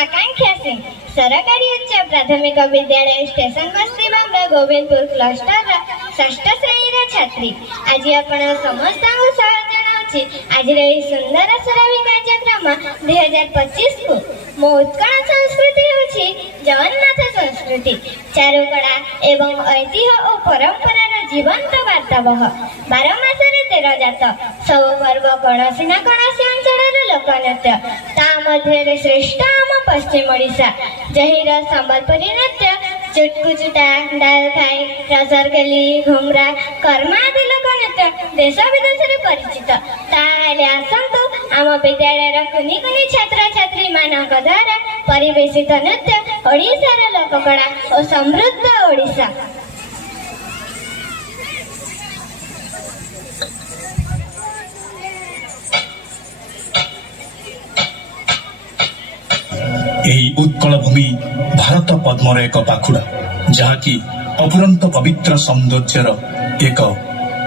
आकांक्षा सिंह सरकारी उच्च प्राथमिक विद्यालय स्टेशन बस्ती बांगला गोविंदपुर क्लस्टर षष्ठ श्रेणी छात्री। आज आपण समस्त जनाऊँ आज सुंदर श्रावी कार्यक्रम 2025 को मो उत्कल संस्कृति हूँ जगन्नाथ संस्कृति चारुकला एवं ऐतिह्य और परंपरार जीवंत वार्तावह 12 मासरे 13 जात सब पर्व कौनसी ना कौनसी अंचल लोकनृत्य ता मध्य श्रेष्ठ आम पश्चिम ओडिशा जहीर संबलपुरी नृत्य चुटकुचुटा डाल खाई रसरकेली घुमरा कर्मा आदि लोकनृत्य देश विदेश में परिचित ताले आसतु आम विद्यालय कुनि कुनि छात्र छात्री मानक द्वारा परिवेशित नृत्य ओडिशार लोककला और समृद्ध ओडिशा। ଏହି ଉତ୍କଳ ଭୂମି ଭାରତ ପଦ୍ମର ଏକ ପାଖୁଡ଼ା ଯାହାକି ଅପୁରନ୍ତ ପବିତ୍ର ସୌନ୍ଦର୍ଯ୍ୟର ଏକ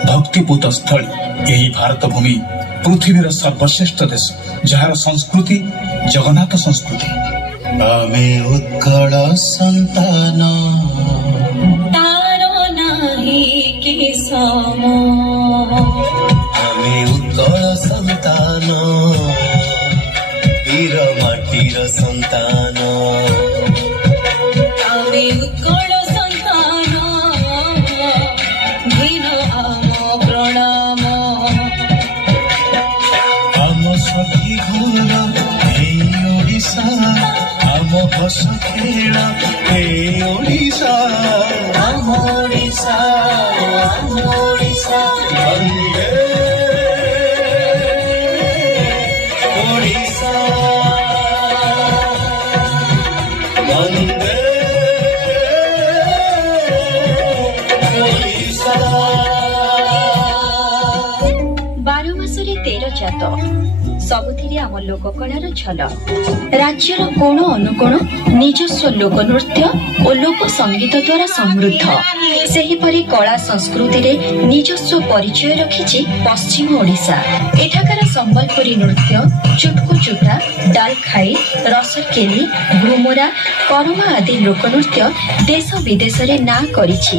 ଭକ୍ତିପୂତ ସ୍ଥଳୀ। ଏହି ଭାରତ ଭୂମି ପୃଥିବୀର ସର୍ବଶ୍ରେଷ୍ଠ ଦେଶ ଯାହାର ସଂସ୍କୃତି ଜଗନ୍ନାଥ ସଂସ୍କୃତି। ଆମେ ଉତ୍କଳ ସନ୍ତାନ ତାର ନାହିଁ କି ସମ ଆମେ ଉତ୍କଳ ସନ୍ତାନ ବୀର ମାଟିର ସନ୍ତାନ ଆମେ ଉତ୍କଳ ସନ୍ତାନ ଘିନ ଆମ ପ୍ରଣାମ ଆମ ସଖୀ ଘର ଏଇ ଓଡ଼ିଶା ଆମ ହସ ଖେଳ ଏଇ ଓଡ଼ିଶା ଆମ ଓଡ଼ିଶା ଆମ ଓଡ଼ିଶା ବନ୍ଦେ ଓଡ଼ିଶା ବନ୍ଦେ ଓଡ଼ିଶା। 12 ମାସରେ 13 ଜାତ ସବୁଥିରେ ଆମ ଲୋକକଳାର ଝଲକ। ରାଜ୍ୟର କୋଣ ଅନୁକୋଣ ନିଜସ୍ୱ ଲୋକନୃତ୍ୟ ଓ ଲୋକ ସଙ୍ଗୀତ ଦ୍ୱାରା ସମୃଦ୍ଧ। ସେହିପରି କଳା ସଂସ୍କୃତିରେ ନିଜସ୍ୱ ପରିଚୟ ରଖିଛି ପଶ୍ଚିମ ଓଡ଼ିଶା। ଏଠାକାର ସମ୍ବଲପୁରୀ ନୃତ୍ୟ ଚୁଟକୁଚୁଟା ଡାଲଖାଇ ରସରକେଲି ଘୁମୁରା କରମା ଆଦି ଲୋକନୃତ୍ୟ ଦେଶ ବିଦେଶରେ ନାଁ କରିଛି।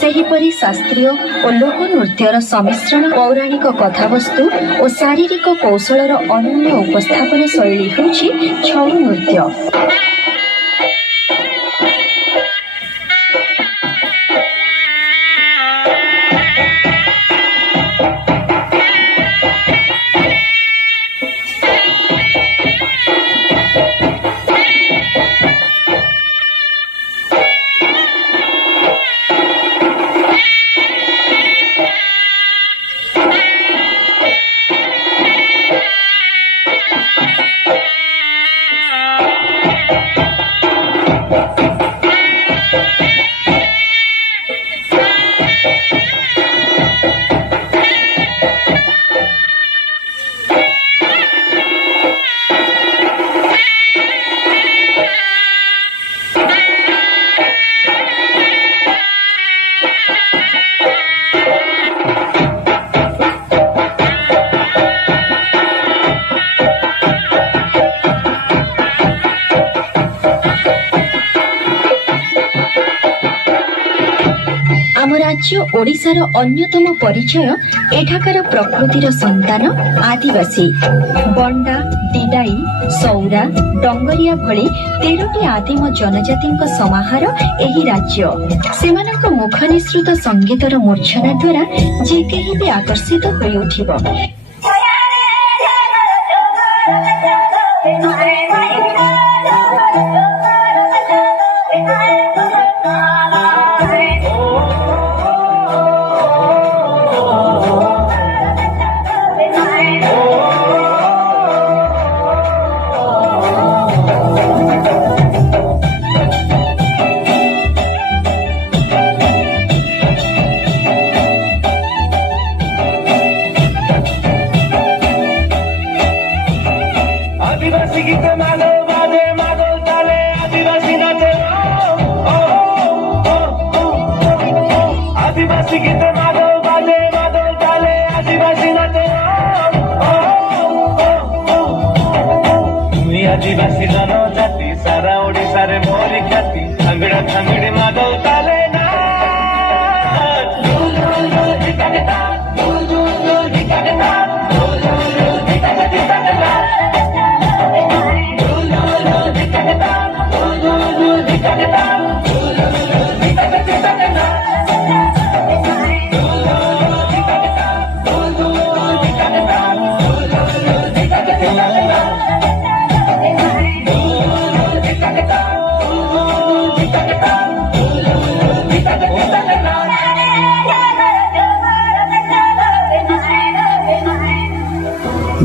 ସେହିପରି ଶାସ୍ତ୍ରୀୟ ଓ ଲୋକ ନୃତ୍ୟର ସମ୍ମିଶ୍ରଣ ପୌରାଣିକ କଥାବସ୍ତୁ ଓ ଶାରୀରିକ କୌଶଳର ଅନନ୍ୟ ଉପସ୍ଥାପନ ଶୈଳୀ ହେଉଛି ଛଉ ନୃତ୍ୟ। ରାଜ୍ୟ ଓଡ଼ିଶାର ଅନ୍ୟତମ ପରିଚୟ ଏଠାକାର ପ୍ରକୃତିର ସନ୍ତାନ ଆଦିବାସୀ। ବଣ୍ଡା, ଦିଲାଇ, ସୌରା, ଡଙ୍ଗରିଆ ଭଳି 13ଟି ଆଦିମ ଜନଜାତିଙ୍କ ସମାହାର ଏହି ରାଜ୍ୟ। ସେମାନଙ୍କ ମୁଖ ନିଃସୃତ ସଙ୍ଗୀତର ମୂର୍ଚ୍ଛନା ଦ୍ୱାରା ଯେ କେହି ବି ଆକର୍ଷିତ ହୋଇଉଠିବ। आदिवासी गीत मागो बाजे मागो ताले आदिवासी नाचे आदिवासी गीत मागो बाजे मागो ताले आदिवासी नाचे आदिवासी जनजाति सारा ओडिशा रे मोरी ख्याति अंगड़ा अंगड़ी मागो ताले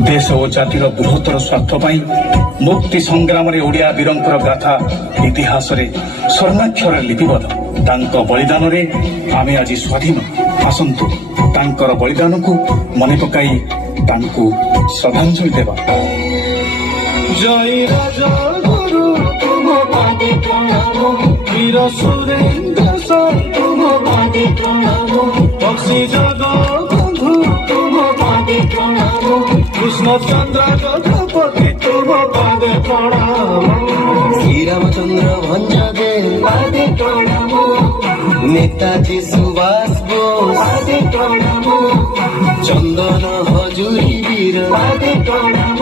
देश ओ जातिर बृहत्तर स्वार्थ पाई मुक्ति संग्राम रे ओडिया वीरंकर गाथा इतिहास रे स्वर्णाक्षर लिपिबद्ध तांको बलिदान रे आमे आज स्वाधीन। आसंतु तांकर बलिदान को मने पकाई तांको श्रद्धांजलि देवा। जय राजा गुरु तुम पादे प्रणाम वीर सुरेंद्र सर तुम पादे प्रणाम बक्सी जगबंधु तुम पादे प्रणाम कृष्ण चंद्र जगपति तुम पादे प्रणाम श्रीरामचंद्र भंजदे पादे प्रणाम नेताजी सुभाष बोस पादे प्रणाम चंदन हजूरी वीर पादे प्रणाम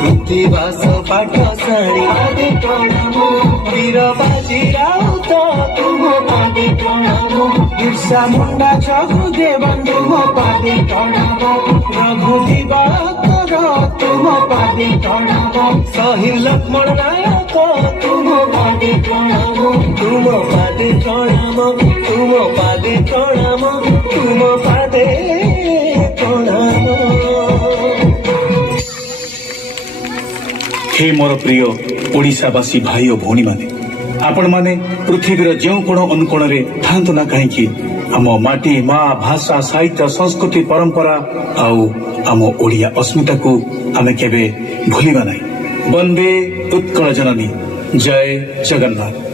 कृत्तिवास पाठशाणी पादे प्रणाम वीर बाजी राउत तुम पादे प्रणाम बिरसा मुंडा जगदेव तुम पादे प्रणाम रघु दिवाकर तुम पादे प्रणाम शहीद लक्ष्मण नायक तुम पादे प्रणाम तुम पादे प्रणाम तुम पादे प्रणाम तुम पादे प्रणाम। हे मोर प्रिय ओडिशावासी भाई और भौणी माने आपण माने पृथ्वीर जो कोण अनुकोण रे थांतु ना कहीं आम माटी माँ भाषा साहित्य संस्कृति परंपरा आउ आम ओडिया अस्मिता को आमे केबे भूलिबा नाही। वंदे उत्कल जननी। जय जगन्नाथ।